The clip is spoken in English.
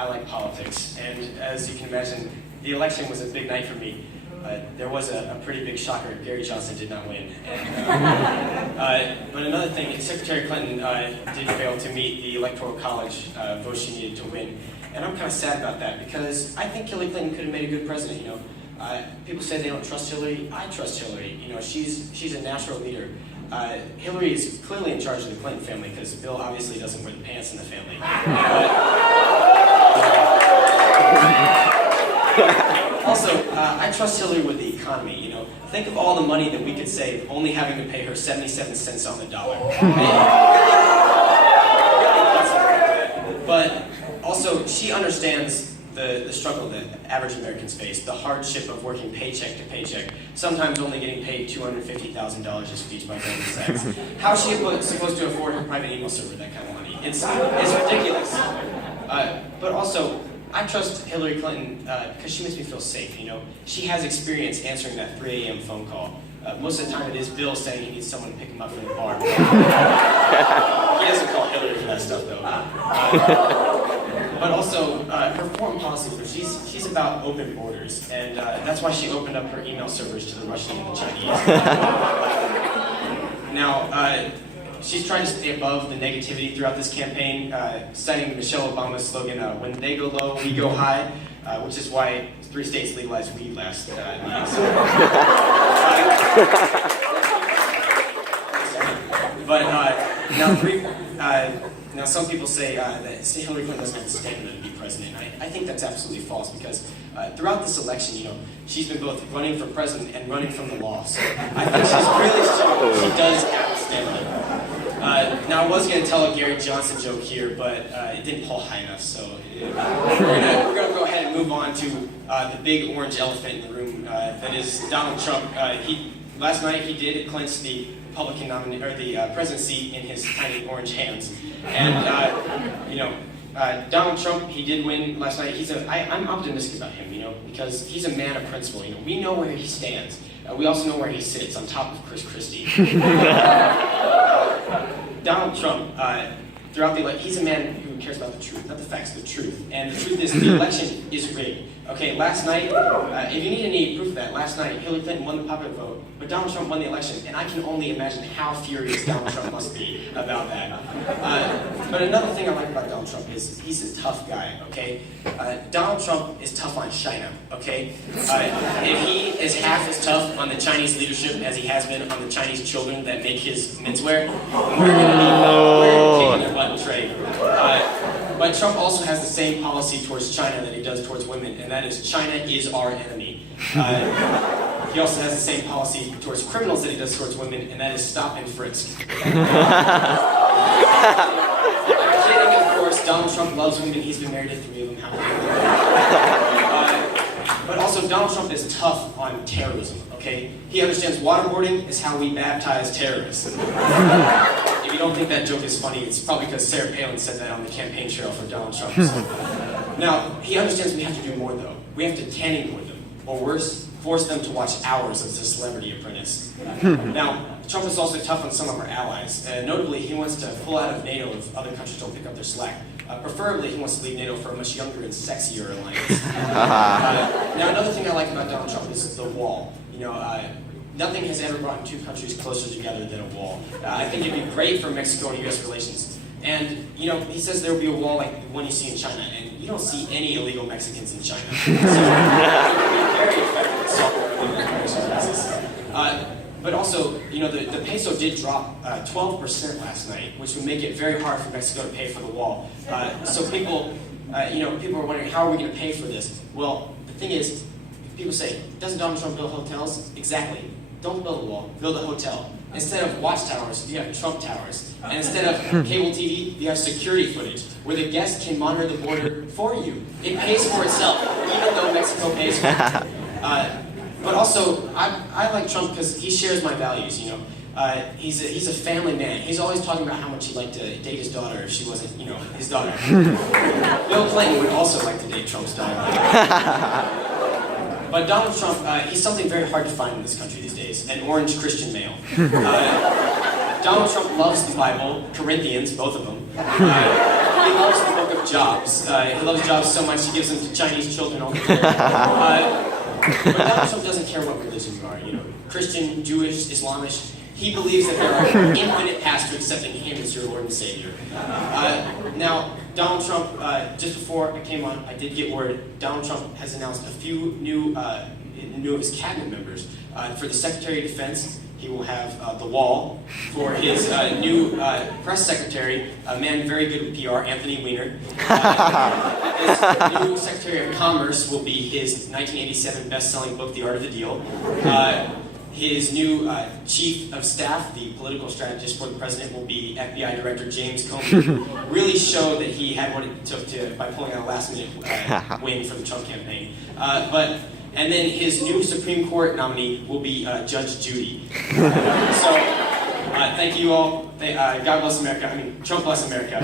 I like politics, and as you can imagine, the election was a big night for me. There was a pretty big shocker. Gary Johnson did not win. But another thing, Secretary Clinton did fail to meet the Electoral College votes she needed to win. And I'm kind of sad about that because I think Hillary Clinton could have made a good president. People say they don't trust Hillary. I trust Hillary. She's a natural leader. Hillary is clearly in charge of the Clinton family because Bill obviously doesn't wear the pants in the family. Also, I trust Hillary with the economy. Think of all the money that we could save only having to pay her 77 cents on the dollar. But also, she understands the struggle that average Americans face, the hardship of working paycheck to paycheck, sometimes only getting paid $250,000 a speech by Goldman Sachs. How is she supposed to afford her private email server that kind of money? It's ridiculous. But also, I trust Hillary Clinton because she makes me feel safe. She has experience answering that 3 a.m. phone call. Most of the time it is Bill saying he needs someone to pick him up from the bar. He doesn't call Hillary for that stuff though. But also, her foreign policy, she's about open borders, and that's why she opened up her email servers to the Russian and the Chinese. Now, she's trying to stay above the negativity throughout this campaign, citing Michelle Obama's slogan, when they go low, we go high, which is why 3 states legalized weed last night. But now some people say that Hillary Clinton doesn't have the stamina to be president. I think that's absolutely false because throughout this election, she's been both running for president and running from the law. So I think she's really strong. She does have stamina. Now I was going to tell a Gary Johnson joke here, but it didn't pull high enough, so we're going to go ahead and move on to the big orange elephant in the room, that is Donald Trump. Last night he did clinch the Republican the presidency in his tiny orange hands, and Donald Trump, he did win last night. I'm optimistic about him, because he's a man of principle. We know where he stands. We also know where he sits, on top of Chris Christie. Donald Trump, throughout the election, he's a man who cares about the truth, not the facts, the truth. And the truth is, the election is rigged. Okay, last night, if you need any proof of that, last night Hillary Clinton won the popular vote, but Donald Trump won the election, and I can only imagine how furious Donald Trump must be about that. But another thing I like about Donald Trump is he's a tough guy, okay? Donald Trump is tough on China, okay? If he is half as tough on the Chinese leadership as he has been on the Chinese children that make his menswear, we're going to be kicking their butt and trade. But Trump also has the same policy towards China that he does towards women, and that is China is our enemy. He also has the same policy towards criminals that he does towards women, and that is stop and frisk. I'm kidding, of course. Donald Trump loves women. He's been married to 3 of them. But also, Donald Trump is tough on terrorism, okay? He understands waterboarding is how we baptize terrorists. If you don't think that joke is funny, it's probably because Sarah Palin said that on the campaign trail for Donald Trump. Now, he understands we have to do more, though. We have to tanning board them, or worse, force them to watch hours of The Celebrity Apprentice. Now, Trump is also tough on some of our allies. Notably, he wants to pull out of NATO if other countries don't pick up their slack. Preferably, he wants to leave NATO for a much younger and sexier alliance. Now, another thing I like about Donald Trump is the wall. Nothing has ever brought 2 countries closer together than a wall. I think it'd be great for Mexico and U.S. relations. And, he says there will be a wall like the one you see in China, and you don't see any illegal Mexicans in China. So, it would be very effective in solving illegal immigration crisis. But also, the peso did drop 12% last night, which would make it very hard for Mexico to pay for the wall. So people are wondering, how are we going to pay for this? Well, the thing is, people say, doesn't Donald Trump build hotels? Exactly. Don't build a wall, build a hotel. Instead of watchtowers, you have Trump towers. And instead of cable TV, you have security footage, where the guests can monitor the border for you. It pays for itself, even though Mexico pays for it. But also, I like Trump because he shares my values, He's a family man. He's always talking about how much he'd like to date his daughter if she wasn't, his daughter. Bill Clinton would also like to date Trump's daughter. But Donald Trump, he's something very hard to find in this country these days, an orange Christian male. Donald Trump loves the Bible, Corinthians, both of them. He loves the book of jobs. He loves jobs so much he gives them to Chinese children all the time. But Donald Trump doesn't care what religion you are, you know, Christian, Jewish, Islamish. He believes that there are infinite paths to accepting him as your Lord and Savior. Now, Donald Trump, just before I came on, I did get word, Donald Trump has announced a few new of his cabinet members. For the Secretary of Defense, he will have the Wall. For his new press secretary, a man very good with PR, Anthony Weiner. His new Secretary of Commerce will be his 1987 best-selling book, The Art of the Deal. His new chief of staff, the political strategist for the president, will be FBI Director James Comey, who really showed that he had what it took by pulling out a last-minute win for the Trump campaign. And then his new Supreme Court nominee will be Judge Judy. Thank you all. God bless America. Trump bless America.